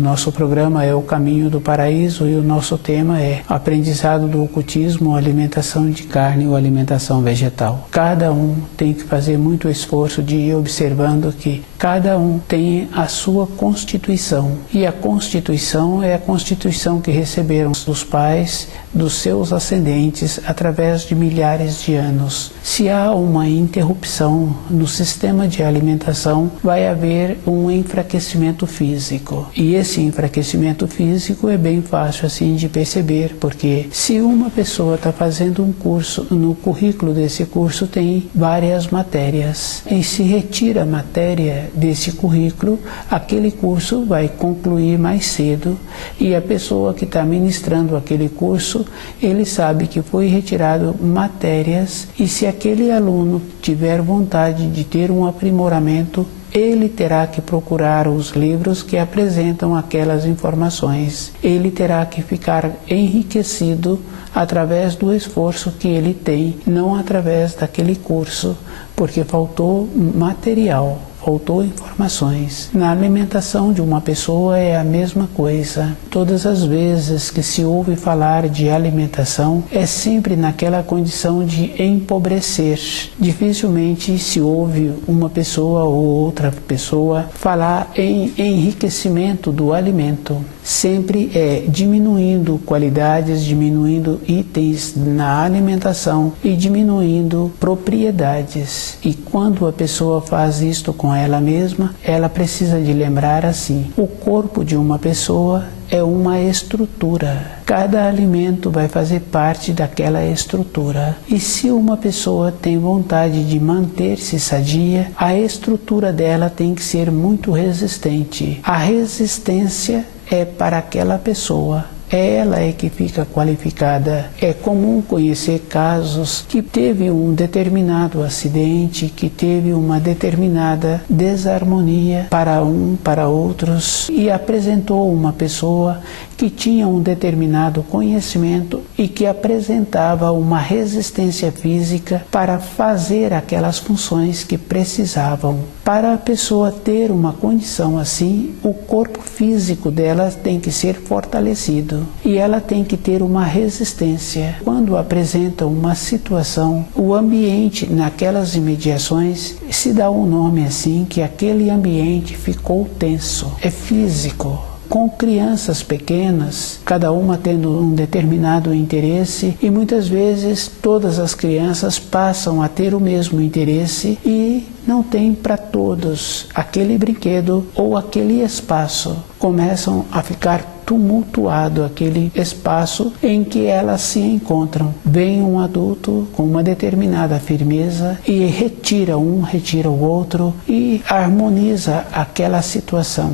do nosso programa é O Caminho do Paraíso e o nosso tema é Aprendizado do Ocultismo, Alimentação de Carne ou Alimentação Vegetal. Cada um tem que fazer muito esforço de ir observando que cada um tem a sua constituição, e a constituição é a constituição que receberam dos pais, dos seus ascendentes, através de milhares de anos. Se há uma interrupção no sistema de alimentação, vai haver um enfraquecimento físico. E esse enfraquecimento físico é bem fácil assim de perceber, porque se uma pessoa está fazendo um curso, no currículo desse curso tem várias matérias, e se retira a matéria desse currículo, aquele curso vai concluir mais cedo, e a pessoa que está ministrando aquele curso, ele sabe que foi retirado matérias, e se aquele aluno tiver vontade de ter um aprimoramento, ele terá que procurar os livros que apresentam aquelas informações. Ele terá que ficar enriquecido através do esforço que ele tem, não através daquele curso, porque faltou material. Faltou informações. Na alimentação de uma pessoa é a mesma coisa. Todas as vezes que se ouve falar de alimentação, é sempre naquela condição de empobrecer. Dificilmente se ouve uma pessoa ou outra pessoa falar em enriquecimento do alimento. Sempre é diminuindo qualidades, diminuindo itens na alimentação e diminuindo propriedades. E quando a pessoa faz isto com ela mesma, ela precisa de lembrar assim: o corpo de uma pessoa é uma estrutura. Cada alimento vai fazer parte daquela estrutura. E se uma pessoa tem vontade de manter-se sadia, a estrutura dela tem que ser muito resistente. A resistência é para aquela pessoa. Ela é que fica qualificada. É comum conhecer casos que teve um determinado acidente, que teve uma determinada desarmonia para outros, e apresentou uma pessoa que tinha um determinado conhecimento e que apresentava uma resistência física para fazer aquelas funções que precisavam. Para a pessoa ter uma condição assim, o corpo físico dela tem que ser fortalecido e ela tem que ter uma resistência. Quando apresenta uma situação, o ambiente naquelas imediações se dá um nome assim, que aquele ambiente ficou tenso, é físico. Com crianças pequenas, cada uma tendo um determinado interesse, e muitas vezes todas as crianças passam a ter o mesmo interesse e não tem para todos aquele brinquedo ou aquele espaço. Começam a ficar tumultuado aquele espaço em que elas se encontram. Vem um adulto com uma determinada firmeza e retira um, retira o outro e harmoniza aquela situação.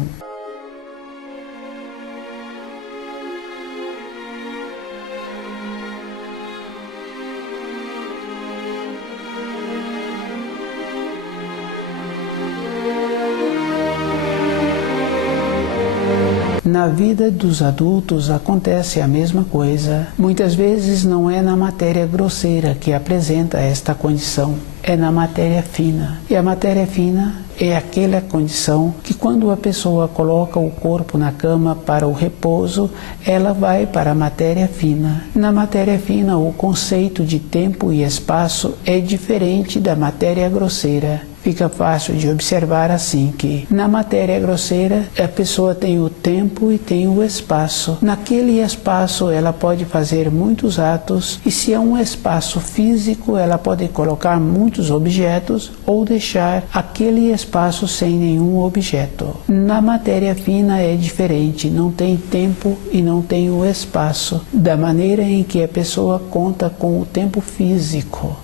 Na vida dos adultos acontece a mesma coisa. Muitas vezes não é na matéria grosseira que apresenta esta condição, é na matéria fina. E a matéria fina é aquela condição que quando a pessoa coloca o corpo na cama para o repouso, ela vai para a matéria fina. Na matéria fina, o conceito de tempo e espaço é diferente da matéria grosseira. Fica fácil de observar assim que na matéria grosseira a pessoa tem o tempo e tem o espaço. Naquele espaço ela pode fazer muitos atos, e se é um espaço físico ela pode colocar muitos objetos ou deixar aquele espaço sem nenhum objeto. Na matéria fina é diferente, não tem tempo e não tem o espaço, da maneira em que a pessoa conta com o tempo físico.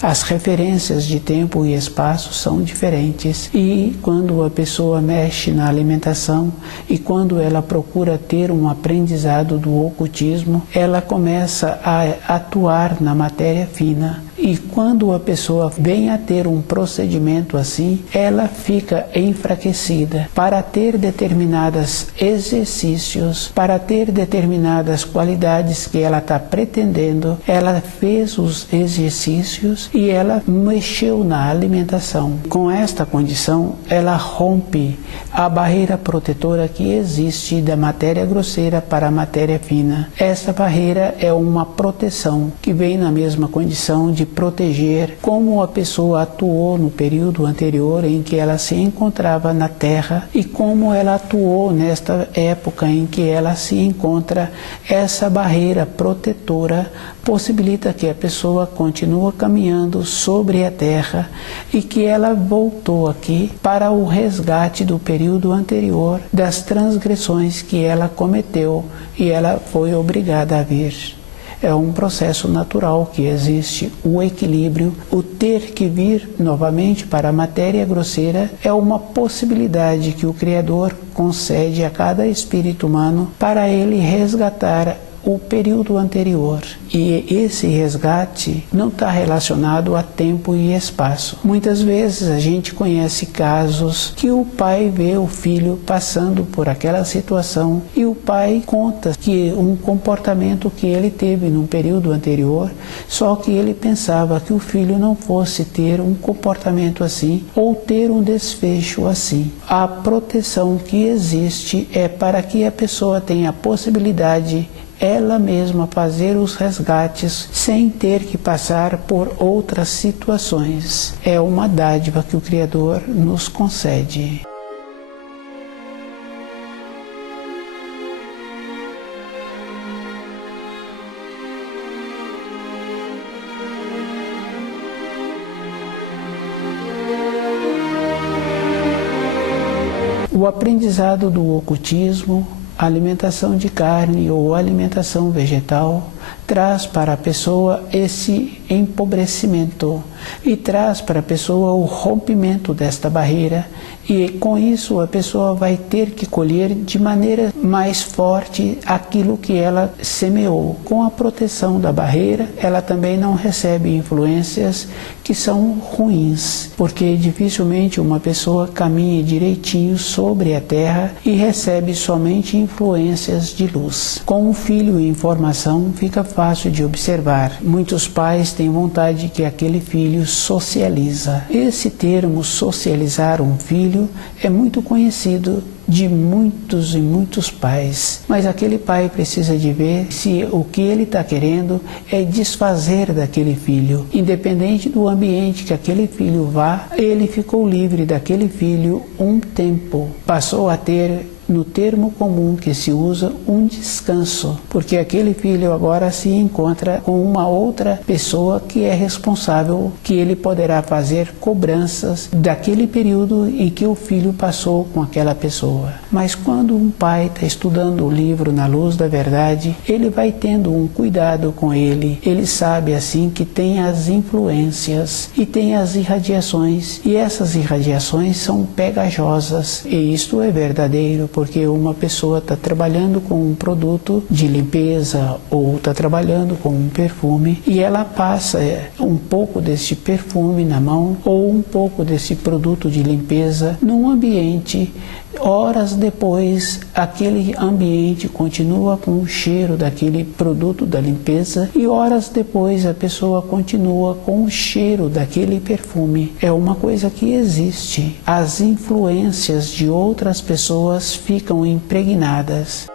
As referências de tempo e espaço são diferentes, e quando a pessoa mexe na alimentação e quando ela procura ter um aprendizado do ocultismo, ela começa a atuar na matéria fina. E quando a pessoa vem a ter um procedimento assim, ela fica enfraquecida. Para ter determinados exercícios, para ter determinadas qualidades que ela está pretendendo, ela fez os exercícios e ela mexeu na alimentação. Com esta condição, ela rompe a barreira protetora que existe da matéria grosseira para a matéria fina. Essa barreira é uma proteção que vem na mesma condição de proteger como a pessoa atuou no período anterior em que ela se encontrava na Terra e como ela atuou nesta época em que ela se encontra. Essa barreira protetora possibilita que a pessoa continue caminhando sobre a Terra e que ela voltou aqui para o resgate do período anterior, das transgressões que ela cometeu e ela foi obrigada a vir. É um processo natural que existe, o equilíbrio, o ter que vir novamente para a matéria grosseira é uma possibilidade que o Criador concede a cada espírito humano para ele resgatar o período anterior. E esse resgate não está relacionado a tempo e espaço. Muitas vezes a gente conhece casos que o pai vê o filho passando por aquela situação e o pai conta que um comportamento que ele teve num período anterior, só que ele pensava que o filho não fosse ter um comportamento assim ou ter um desfecho assim. A proteção que existe é para que a pessoa tenha a possibilidade ela mesma fazer os resgates sem ter que passar por outras situações. É uma dádiva que o Criador nos concede. O aprendizado do ocultismo, alimentação de carne ou alimentação vegetal, traz para a pessoa esse empobrecimento e traz para a pessoa o rompimento desta barreira, e com isso a pessoa vai ter que colher de maneira mais forte aquilo que ela semeou. Com a proteção da barreira, ela também não recebe influências que são ruins, porque dificilmente uma pessoa caminha direitinho sobre a terra e recebe somente influências de luz. Com um filho em formação, fica fácil de observar. Muitos pais têm vontade que aquele filho socializa. Esse termo, socializar um filho, é muito conhecido de muitos e muitos pais, mas aquele pai precisa de ver se o que ele está querendo é desfazer daquele filho. Independente do ambiente que aquele filho vá, ele ficou livre daquele filho um tempo. Passou a ter, no termo comum que se usa, um descanso, porque aquele filho agora se encontra com uma outra pessoa que é responsável, que ele poderá fazer cobranças daquele período em que o filho passou com aquela pessoa. Mas quando um pai está estudando o livro Na Luz da Verdade, ele vai tendo um cuidado com ele. Ele sabe assim que tem as influências e tem as irradiações, e essas irradiações são pegajosas, e isto é verdadeiro, porque uma pessoa está trabalhando com um produto de limpeza ou está trabalhando com um perfume e ela passa um pouco desse perfume na mão ou um pouco desse produto de limpeza num ambiente. Horas depois, aquele ambiente continua com o cheiro daquele produto da limpeza e horas depois a pessoa continua com o cheiro daquele perfume. É uma coisa que existe. As influências de outras pessoas ficam impregnadas.